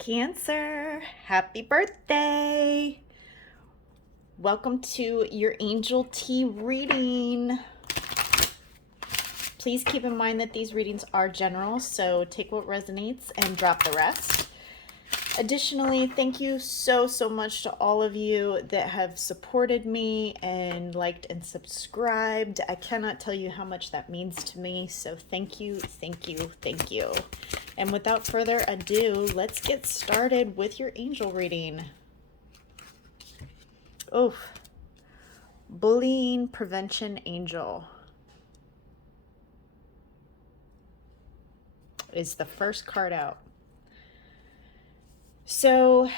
Cancer, happy birthday. Welcome to your angel tea reading. Please keep in mind that these readings are general, so take what resonates and drop the rest. Additionally, thank you so much to all of you that have supported me and liked and subscribed. I cannot tell you how much that means to me, so thank you. And without further ado, let's get started with your angel reading. Bullying Prevention Angel is the first card out. So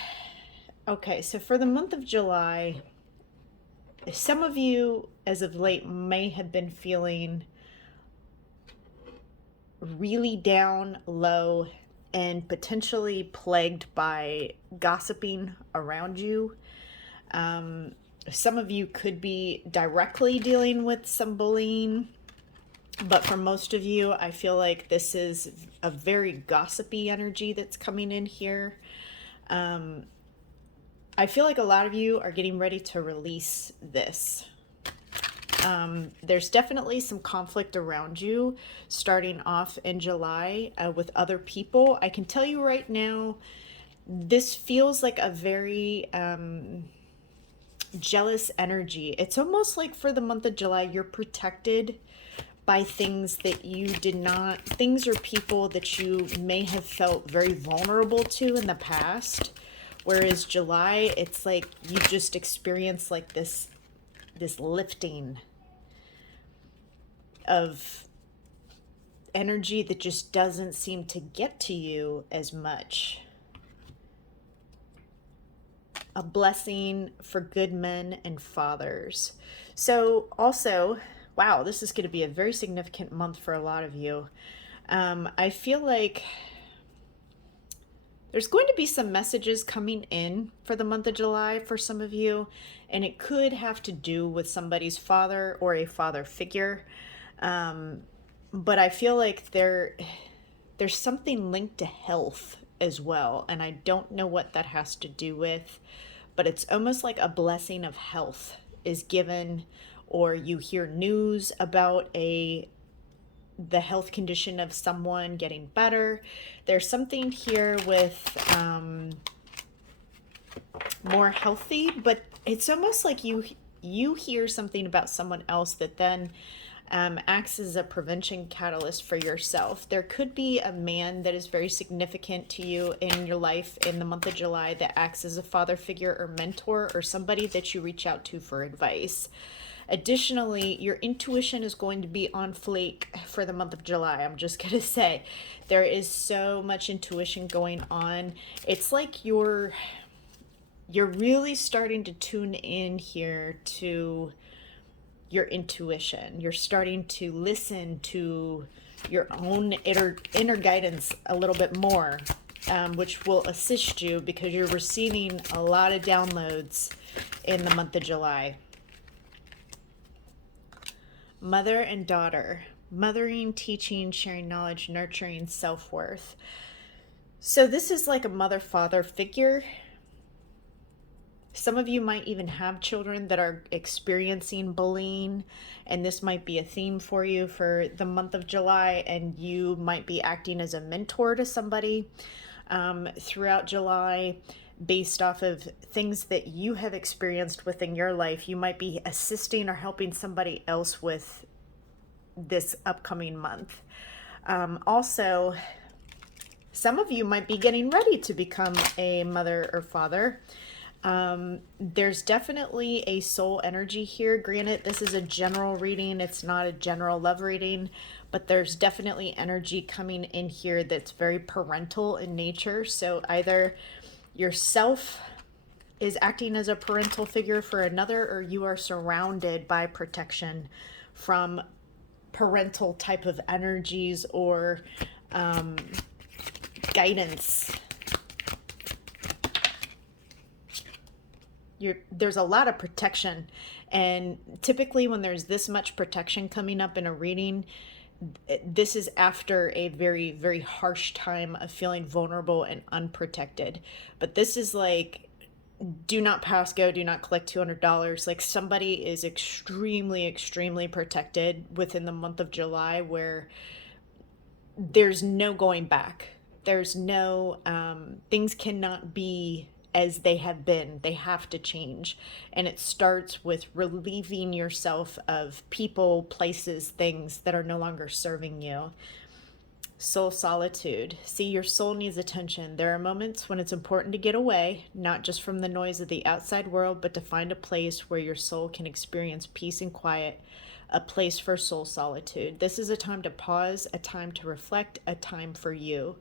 for the month of July, some of you as of late may have been feeling really down low and potentially plagued by gossiping around you. Some of you could be directly dealing with some bullying, but for most of you, I feel like this is a very gossipy energy that's coming in here. I feel like a lot of you are getting ready to release this. There's definitely some conflict around you starting off in July with other people. I can tell you right now, this feels like a very jealous energy. It's almost like for the month of July, you're protected by things that you did not, things or people that you may have felt very vulnerable to in the past. Whereas July, it's like you just experience like this lifting of energy that just doesn't seem to get to you as much. A blessing for good men and fathers. So also, wow, this is going to be a very significant month for a lot of you. I feel like there's going to be some messages coming in for the month of July for some of you, and it could have to do with somebody's father or a father figure. But I feel like there's something linked to health as well, and I don't know what that has to do with, but it's almost like a blessing of health is given, or you hear news about the health condition of someone getting better. There's something here with more healthy, but it's almost like you hear something about someone else that then acts as a prevention catalyst for yourself. There could be a man that is very significant to you in your life in the month of July that acts as a father figure or mentor or somebody that you reach out to for advice. Additionally, your intuition is going to be on flake for the month of July. I'm just going to say there is so much intuition going on. It's like you're really starting to tune in here to your intuition. You're starting to listen to your own inner guidance a little bit more, which will assist you because you're receiving a lot of downloads in the month of July. Mother and daughter, mothering, teaching, sharing knowledge, nurturing, self-worth. So this is like a mother-father figure. Some of you might even have children that are experiencing bullying, and this might be a theme for you for the month of July, and you might be acting as a mentor to somebody throughout July based off of things that you have experienced within your life. You might be assisting or helping somebody else with this upcoming month. Also, some of you might be getting ready to become a mother or father. There's definitely a soul energy here. Granted, this is a general reading. It's not a general love reading, but there's definitely energy coming in here that's very parental in nature. So either yourself is acting as a parental figure for another, or you are surrounded by protection from parental type of energies or guidance. There's a lot of protection, and typically when there's this much protection coming up in a reading, This is after a very, very harsh time of feeling vulnerable and unprotected. But this is like, do not pass go, do not collect $200. Like, somebody is extremely, extremely protected within the month of July, where there's no going back. There's no, things cannot be as they have been. They have to change. And it starts with relieving yourself of people, places, things that are no longer serving you. Soul solitude. See, your soul needs attention. There are moments when it's important to get away, not just from the noise of the outside world, but to find a place where your soul can experience peace and quiet, a place for soul solitude. This is a time to pause, a time to reflect, a time for you.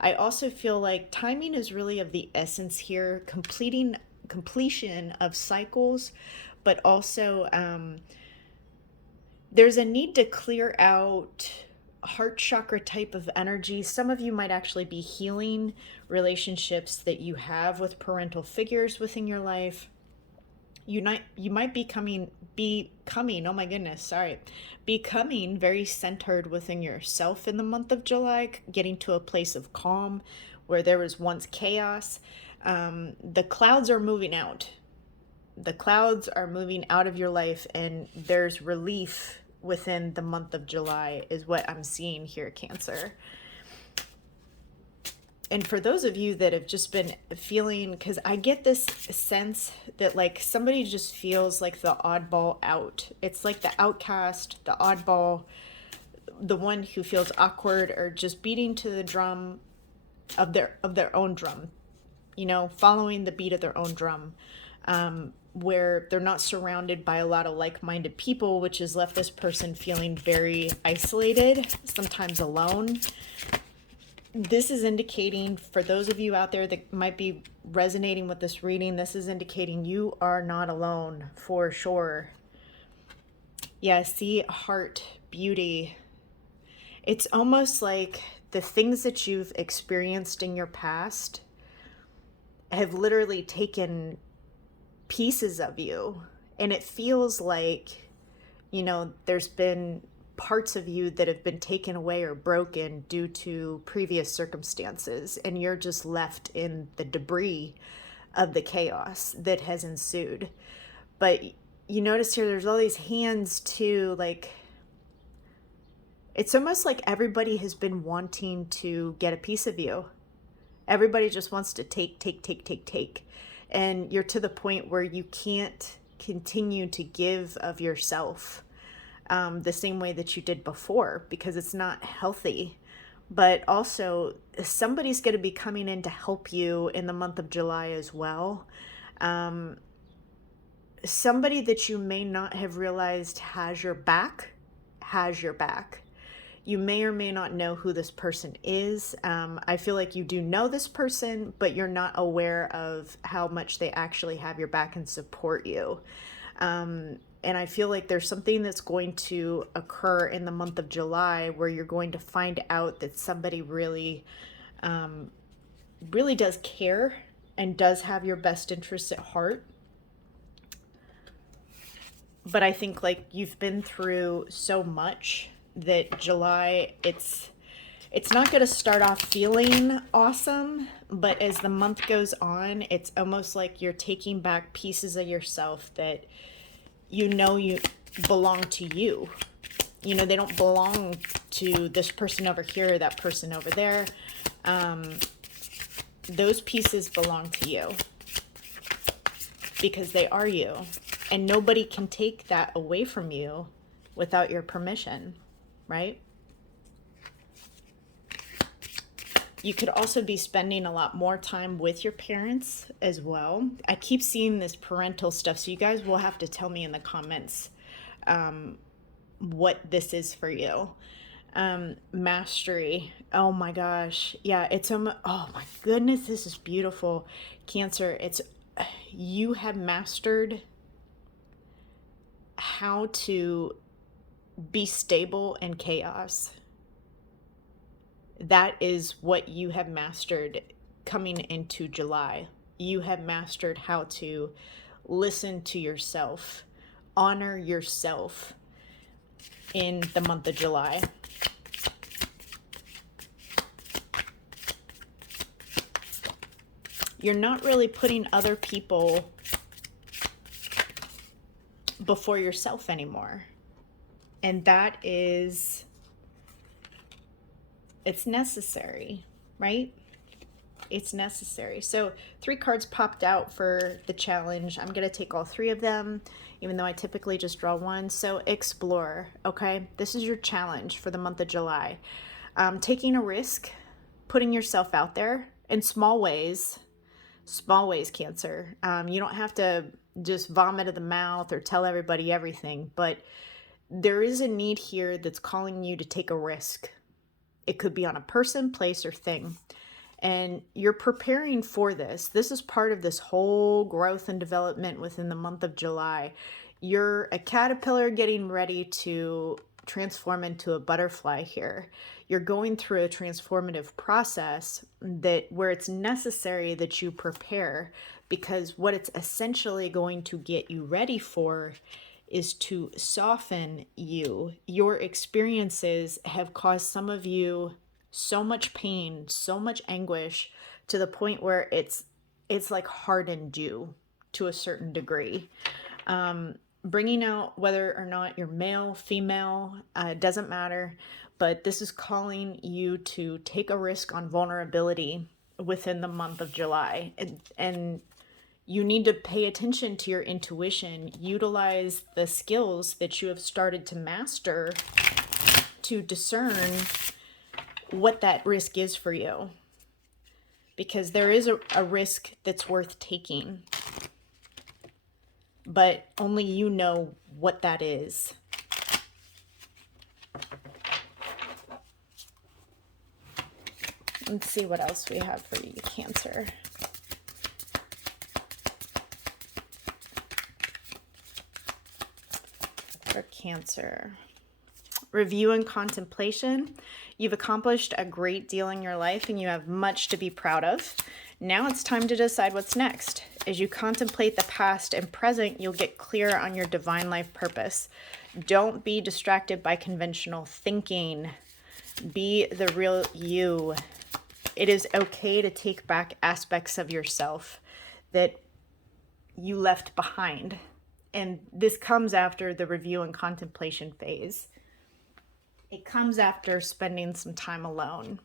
I also feel like timing is really of the essence here, completion of cycles, but also there's a need to clear out heart chakra type of energy. Some of you might actually be healing relationships that you have with parental figures within your life. You might becoming, oh my goodness, sorry, becoming very centered within yourself in the month of July, getting to a place of calm where there was once chaos. The clouds are moving out. The clouds are moving out of your life, and there's relief within the month of July is what I'm seeing here, Cancer. And for those of you that have just been feeling, because I get this sense that like somebody just feels like the oddball out. It's like the outcast, the oddball, the one who feels awkward or just beating to the drum of their own drum, following the beat of their own drum. Where they're not surrounded by a lot of like-minded people, which has left this person feeling very isolated, sometimes alone. This is indicating, for those of you out there that might be resonating with this reading, this is indicating you are not alone, for sure. Yeah, see, heart, beauty. It's almost like the things that you've experienced in your past have literally taken pieces of you, and it feels like there's been parts of you that have been taken away or broken due to previous circumstances, and you're just left in the debris of the chaos that has ensued. But you notice here there's all these hands too, like it's almost like everybody has been wanting to get a piece of you. Everybody just wants to take. And you're to the point where you can't continue to give of yourself the same way that you did before, because it's not healthy. But also, somebody's going to be coming in to help you in the month of July as well. Somebody that you may not have realized has your back. You may or may not know who this person is. I feel like you do know this person, but you're not aware of how much they actually have your back and support you. And I feel like there's something that's going to occur in the month of July where you're going to find out that somebody really, really does care and does have your best interests at heart. But I think like you've been through so much that July, it's not going to start off feeling awesome, but as the month goes on, it's almost like you're taking back pieces of yourself that you belong to you. They don't belong to this person over here or that person over there. Those pieces belong to you because they are you, and nobody can take that away from you without your permission. Right? You could also be spending a lot more time with your parents as well. I keep seeing this parental stuff, so you guys will have to tell me in the comments what this is for you. Mastery. Oh my gosh. Yeah, oh my goodness, this is beautiful. Cancer, you have mastered how to be stable in chaos. That is what you have mastered coming into July. You have mastered how to listen to yourself, honor yourself, in the month of July. You're not really putting other people before yourself anymore. And that is, it's necessary, right? It's necessary. So 3 cards popped out for the challenge. I'm going to take all 3 of them, even though I typically just draw one. So explore, okay? This is your challenge for the month of July. Taking a risk, putting yourself out there in small ways, Cancer. You don't have to just vomit at the mouth or tell everybody everything, but there is a need here that's calling you to take a risk. It could be on a person, place, or thing. And you're preparing for this. This is part of this whole growth and development within the month of July. You're a caterpillar getting ready to transform into a butterfly here. You're going through a transformative process where it's necessary that you prepare, because what it's essentially going to get you ready for is to soften you. Your experiences have caused some of you so much pain, so much anguish, to the point where it's like hardened you to a certain degree. Bringing out whether or not you're male, female, doesn't matter, but this is calling you to take a risk on vulnerability within the month of July. And you need to pay attention to your intuition, utilize the skills that you have started to master to discern what that risk is for you, because there is a risk that's worth taking, but only you know what that is. Let's see what else we have for you, Cancer. For Cancer, review and contemplation. You've accomplished a great deal in your life and you have much to be proud of. Now it's time to decide what's next. As you contemplate the past and present, you'll get clear on your divine life purpose. Don't be distracted by conventional thinking. Be the real you. It is okay to take back aspects of yourself that you left behind. And this comes after the review and contemplation phase. It comes after spending some time alone.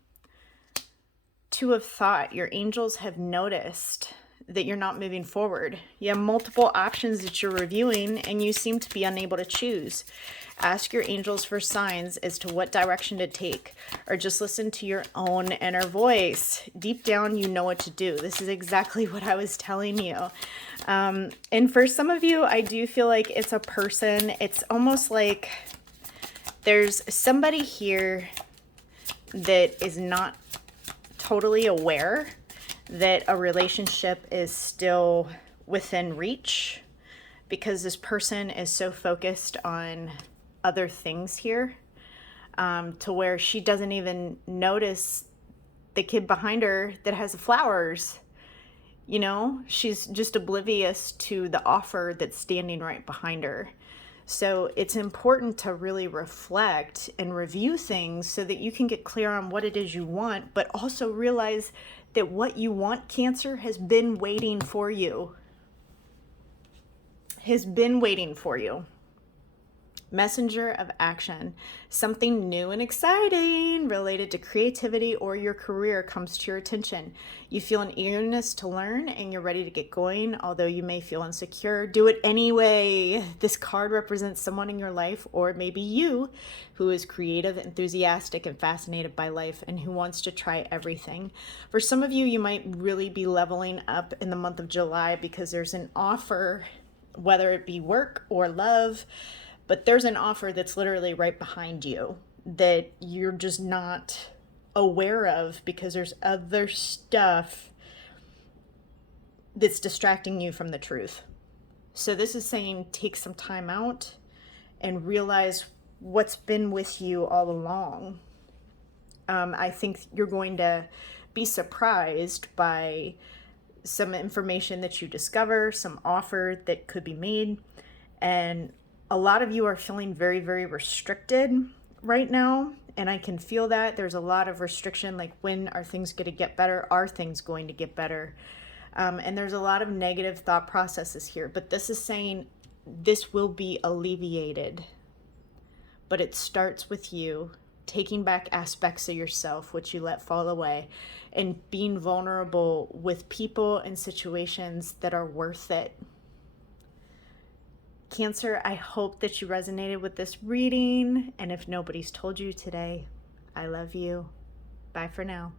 2 of thought. Your angels have noticed that you're not moving forward. You have multiple options that you're reviewing and you seem to be unable to choose. Ask your angels for signs as to what direction to take, or just listen to your own inner voice. Deep down, you know what to do. This is exactly what I was telling you. And for some of you, I do feel like it's a person. It's almost like there's somebody here that is not totally aware that a relationship is still within reach, because this person is so focused on other things here, to where she doesn't even notice the kid behind her that has the flowers. You know, she's just oblivious to the offer that's standing right behind her. So it's important to really reflect and review things so that you can get clear on what it is you want, but also realize that what you want, Cancer, has been waiting for you. Has been waiting for you. Messenger of action. Something new and exciting related to creativity or your career comes to your attention. You feel an eagerness to learn and you're ready to get going, although you may feel insecure. Do it anyway. This card represents someone in your life, or maybe you, who is creative, enthusiastic, and fascinated by life and who wants to try everything. For some of you, you might really be leveling up in the month of July because there's an offer, whether it be work or love, but there's an offer that's literally right behind you that you're just not aware of because there's other stuff that's distracting you from the truth. So this is saying take some time out and realize what's been with you all along. I think you're going to be surprised by some information that you discover, some offer that could be made, and A lot of you are feeling very, very restricted right now. And I can feel that there's a lot of restriction, like when are things going to get better? Are things going to get better? And there's a lot of negative thought processes here, but this is saying this will be alleviated. But it starts with you taking back aspects of yourself, which you let fall away, and being vulnerable with people and situations that are worth it. Cancer, I hope that you resonated with this reading. And if nobody's told you today, I love you. Bye for now.